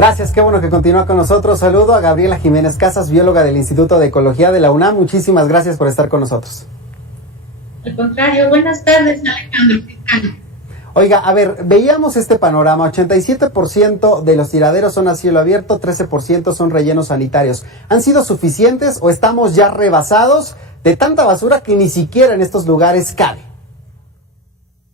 Gracias, qué bueno que continúa con nosotros. Saludo a Gabriela Jiménez Casas, bióloga del Instituto de Ecología de la UNAM. Muchísimas gracias por estar con nosotros. Al contrario, buenas tardes, Alejandro. ¿Qué tal? Oiga, a ver, veíamos este panorama, 87% de los tiraderos son a cielo abierto, 13% son rellenos sanitarios. ¿Han sido suficientes o estamos ya rebasados de tanta basura que ni siquiera en estos lugares cabe?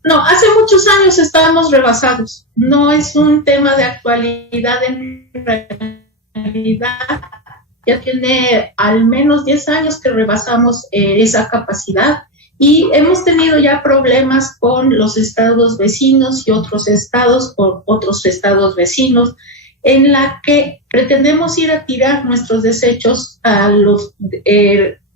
No, hace muchos años estábamos rebasados. No es un tema de actualidad, en realidad ya tiene al menos 10 años que rebasamos esa capacidad. Y hemos tenido ya problemas con los estados vecinos y otros estados vecinos, en la que pretendemos ir a tirar nuestros desechos a los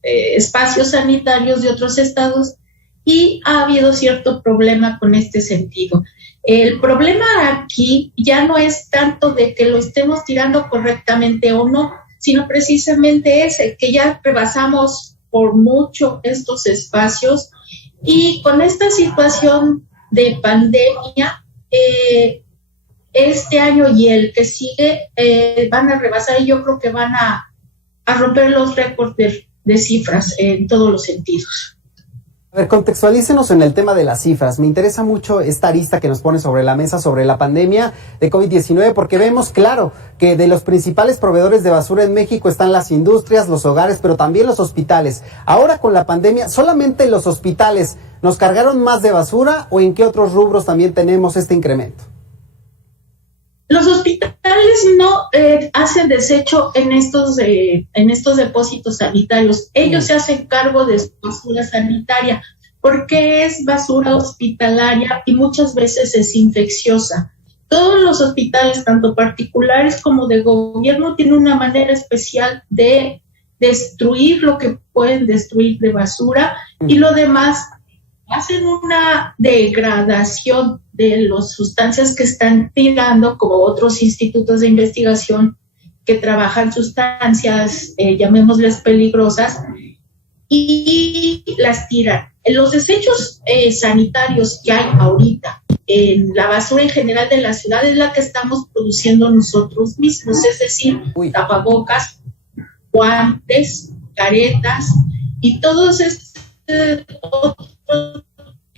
espacios sanitarios de otros estados, y ha habido cierto problema con este sentido. El problema aquí ya no es tanto de que lo estemos tirando correctamente o no, sino precisamente ese, que ya rebasamos por mucho estos espacios, y con esta situación de pandemia, este año y el que sigue van a rebasar, y yo creo que van a romper los récords de cifras en todos los sentidos. A ver, contextualícenos en el tema de las cifras. Me interesa mucho esta arista que nos pone sobre la mesa sobre la pandemia de COVID-19, porque vemos, claro, que de los principales proveedores de basura en México están las industrias, los hogares, pero también los hospitales. Ahora con la pandemia, ¿solamente los hospitales nos cargaron más de basura o en qué otros rubros también tenemos este incremento? Los hospitales no hacen desecho en estos depósitos sanitarios. Ellos se hacen cargo de su basura sanitaria, porque es basura hospitalaria y muchas veces es infecciosa. Todos los hospitales, tanto particulares como de gobierno, tienen una manera especial de destruir lo que pueden destruir de basura, y lo demás hacen una degradación de las sustancias que están tirando, como otros institutos de investigación que trabajan sustancias, llamémosles peligrosas, y las tiran. Los desechos sanitarios que hay ahorita en la basura en general de la ciudad es la que estamos produciendo nosotros mismos, es decir, tapabocas, guantes, caretas y todos estos otro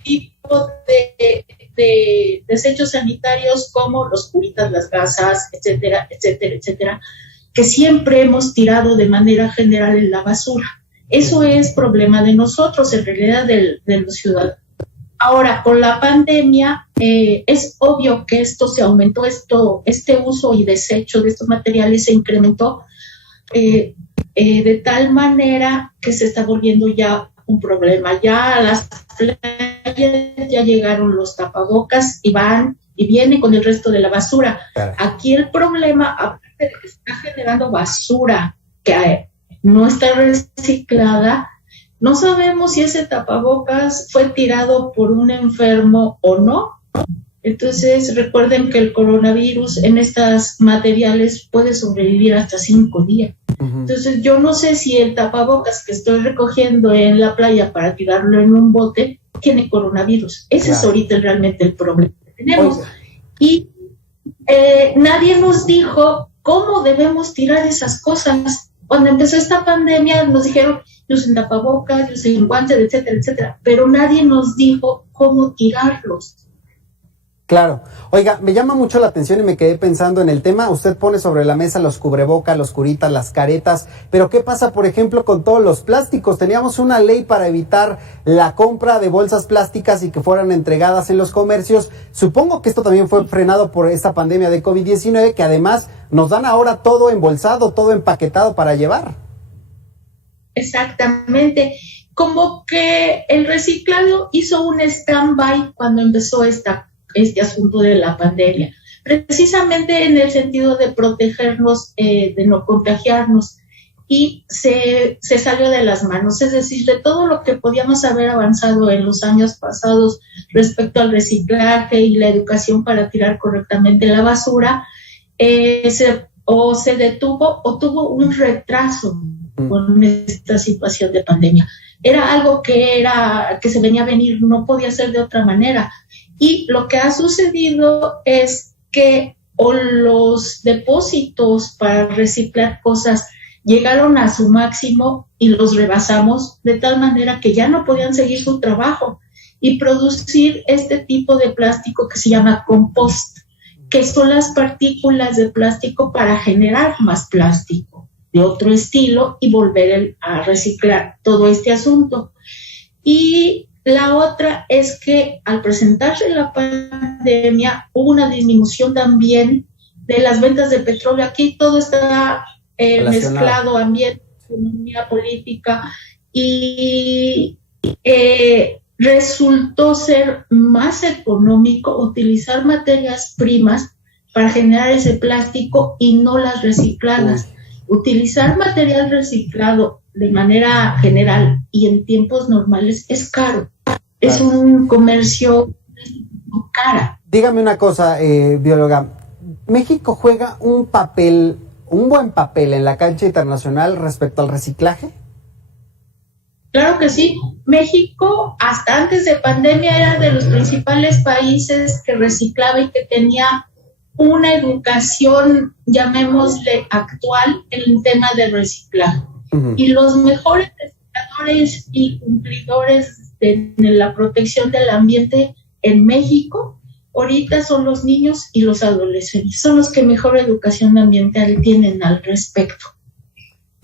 tipo de desechos sanitarios, como los curitas, las gasas, etcétera, etcétera, etcétera, que siempre hemos tirado de manera general en la basura. Eso es problema de nosotros, en realidad de los ciudadanos. Ahora, con la pandemia, es obvio que esto se aumentó, este uso y desecho de estos materiales se incrementó de tal manera que se está volviendo ya un problema. Ya a las playas ya llegaron los tapabocas y van y vienen con el resto de la basura. Claro. Aquí el problema, aparte de que está generando basura que no está reciclada, no sabemos si ese tapabocas fue tirado por un enfermo o no. Entonces recuerden que el coronavirus en estos materiales puede sobrevivir hasta 5 días. Entonces yo no sé si el tapabocas que estoy recogiendo en la playa para tirarlo en un bote tiene coronavirus. Ese es ahorita realmente el problema que tenemos. Y nadie nos dijo cómo debemos tirar esas cosas. Cuando empezó esta pandemia nos dijeron, usen tapabocas, usen guantes, etcétera, etcétera, pero nadie nos dijo cómo tirarlos. Claro. Oiga, me llama mucho la atención y me quedé pensando en el tema. Usted pone sobre la mesa los cubrebocas, los curitas, las caretas, pero ¿qué pasa, por ejemplo, con todos los plásticos? Teníamos una ley para evitar la compra de bolsas plásticas y que fueran entregadas en los comercios. Supongo que esto también fue frenado por esta pandemia de COVID-19, que además nos dan ahora todo embolsado, todo empaquetado para llevar. Exactamente. Como que el reciclado hizo un stand-by cuando empezó este asunto de la pandemia, precisamente en el sentido de protegernos, de no contagiarnos, y se salió de las manos, es decir, de todo lo que podíamos haber avanzado en los años pasados respecto al reciclaje y la educación para tirar correctamente la basura, se detuvo o tuvo un retraso con esta situación de pandemia. Era algo que se venía a venir, no podía ser de otra manera. Y lo que ha sucedido es que o los depósitos para reciclar cosas llegaron a su máximo y los rebasamos de tal manera que ya no podían seguir su trabajo y producir este tipo de plástico que se llama compost, que son las partículas de plástico para generar más plástico de otro estilo y volver a reciclar todo este asunto. Y la otra es que al presentarse la pandemia hubo una disminución también de las ventas de petróleo. Aquí todo está mezclado, ambiente, economía, política, y resultó ser más económico utilizar materias primas para generar ese plástico y no las recicladas. Utilizar material reciclado de manera general y en tiempos normales es caro. Es un comercio cara. Dígame una cosa, bióloga. ¿México juega un buen papel en la cancha internacional respecto al reciclaje? Claro que sí. México, hasta antes de pandemia, era de los principales países que reciclaba y que tenía una educación, llamémosle actual, en el tema de reciclaje. Uh-huh. Y los mejores recicladores y cumplidores de la protección del ambiente en México ahorita son los niños y los adolescentes. Son los que mejor educación ambiental tienen al respecto.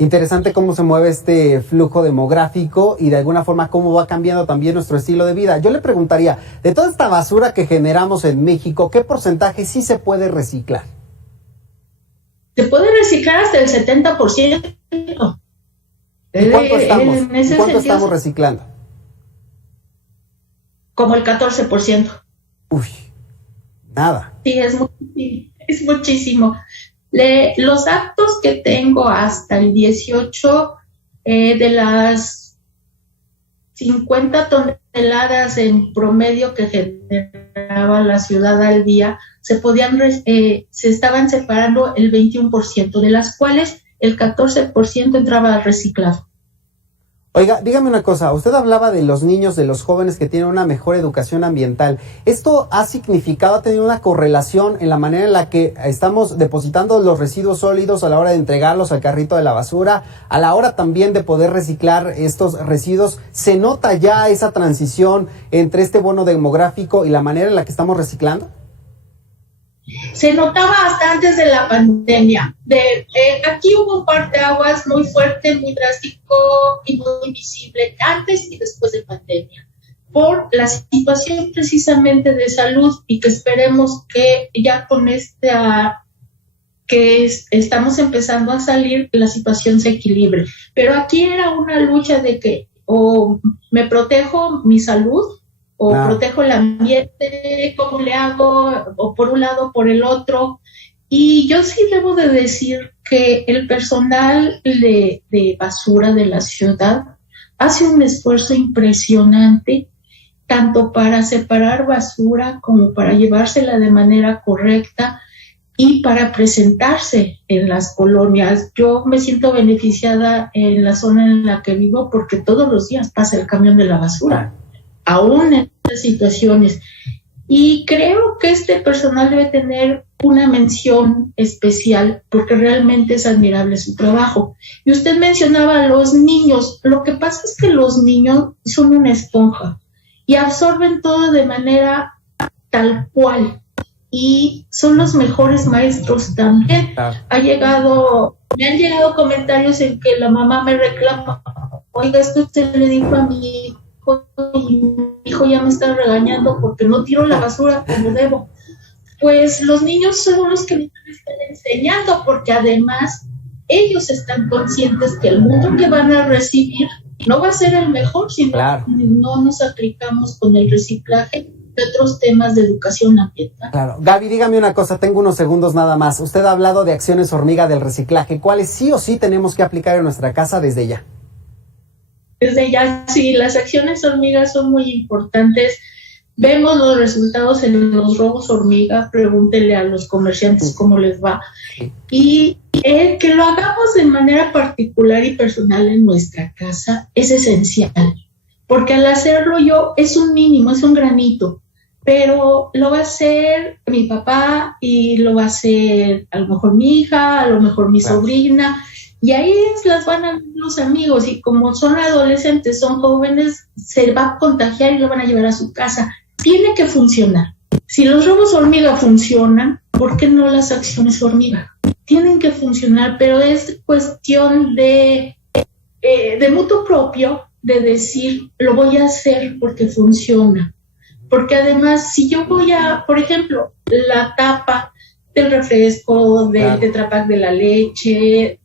Interesante cómo se mueve este flujo demográfico y de alguna forma cómo va cambiando también nuestro estilo de vida. Yo le preguntaría, de toda esta basura que generamos en México, ¿qué porcentaje sí se puede reciclar? Se puede reciclar hasta el 70%. ¿Y cuánto estamos reciclando? Como el 14%. Uy, nada. Sí, es muchísimo. Los datos que tengo hasta el 18, de las 50 toneladas en promedio que generaba la ciudad al día, se estaban separando el 21%, de las cuales el 14% entraba al reciclado. Oiga, dígame una cosa, usted hablaba de los niños, de los jóvenes que tienen una mejor educación ambiental. ¿Esto ha tenido una correlación en la manera en la que estamos depositando los residuos sólidos a la hora de entregarlos al carrito de la basura, a la hora también de poder reciclar estos residuos? ¿Se nota ya esa transición entre este bono demográfico y la manera en la que estamos reciclando? Se notaba hasta antes de la pandemia. Aquí hubo un parteaguas muy fuerte, muy drástico y muy visible antes y después de pandemia, por la situación precisamente de salud, y que esperemos que ya con estamos empezando a salir, la situación se equilibre. Pero aquí era una lucha de que o me protejo mi salud o protejo el ambiente, ¿cómo le hago? O por un lado, por el otro. Y yo sí debo de decir que el personal de basura de la ciudad hace un esfuerzo impresionante, tanto para separar basura como para llevársela de manera correcta y para presentarse en las colonias. Yo me siento beneficiada en la zona en la que vivo porque todos los días pasa el camión de la basura, aún en estas situaciones. Y creo que este personal debe tener una mención especial porque realmente es admirable su trabajo. Y usted mencionaba a los niños. Lo que pasa es que los niños son una esponja y absorben todo de manera tal cual. Y son los mejores maestros también. Me han llegado comentarios en que la mamá me reclama, oiga, esto usted le dijo a mi hijo y mi hijo ya me está regañando porque no tiro la basura como debo. Pues los niños son los que me están enseñando, porque además ellos están conscientes que el mundo que van a recibir no va a ser el mejor si no nos aplicamos con el reciclaje de otros temas de educación ambiental. Claro. Gaby, dígame una cosa, tengo unos segundos nada más. Usted ha hablado de acciones hormiga del reciclaje. ¿Cuáles sí o sí tenemos que aplicar en nuestra casa desde ya? Desde ya, sí, las acciones hormigas son muy importantes. Vemos los resultados en los robos hormiga, pregúntele a los comerciantes cómo les va. Y que lo hagamos de manera particular y personal en nuestra casa es esencial, porque al hacerlo es un mínimo, es un granito. pero lo va a hacer mi papá y lo va a hacer a lo mejor mi hija, a lo mejor mi sobrina, y ahí las van a ver los amigos, y como son adolescentes, son jóvenes, se va a contagiar y lo van a llevar a su casa. Tiene que funcionar. Si los robos hormiga funcionan, ¿por qué no las acciones hormiga? Tienen que funcionar, pero es cuestión de mutuo propio, de decir, lo voy a hacer porque funciona. Porque además, si yo voy a, por ejemplo, la tapa del refresco, del Tetra Pak de la leche,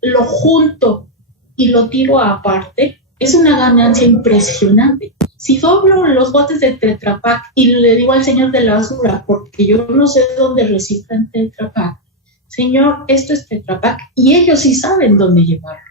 lo junto y lo tiro aparte, es una ganancia impresionante. Si doblo los botes de Tetra Pak y le digo al señor de la basura, porque yo no sé dónde reciclan Tetra Pak, señor, esto es Tetra Pak, y ellos sí saben dónde llevarlo.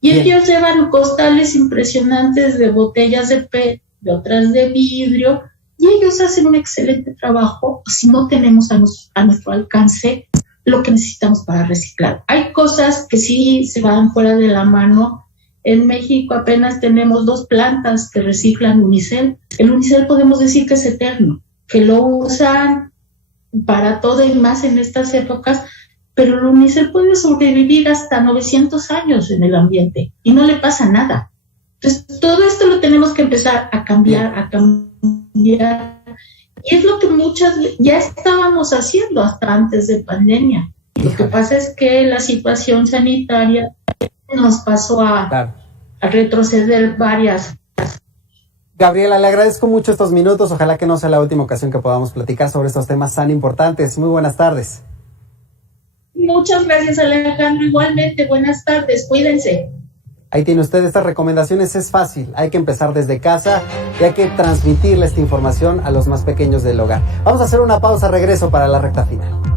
Y ellos llevan costales impresionantes de botellas de PET, de otras de vidrio, y ellos hacen un excelente trabajo si no tenemos a nuestro alcance lo que necesitamos para reciclar. Hay cosas que sí se van fuera de la mano. En México apenas tenemos 2 plantas que reciclan unicel. El unicel podemos decir que es eterno, que lo usan para todo y más en estas épocas, pero el unicel puede sobrevivir hasta 900 años en el ambiente y no le pasa nada. Entonces, todo esto lo tenemos que empezar a cambiar. Y es lo que muchas ya estábamos haciendo hasta antes de pandemia. Lo que pasa es que la situación sanitaria nos pasó a retroceder varias. Gabriela, le agradezco mucho estos minutos. Ojalá que no sea la última ocasión que podamos platicar sobre estos temas tan importantes. Muy buenas tardes. Muchas gracias, Alejandro. Igualmente, buenas tardes. Cuídense. Ahí tiene usted estas recomendaciones, es fácil, hay que empezar desde casa y hay que transmitirle esta información a los más pequeños del hogar. Vamos a hacer una pausa, regreso para la recta final.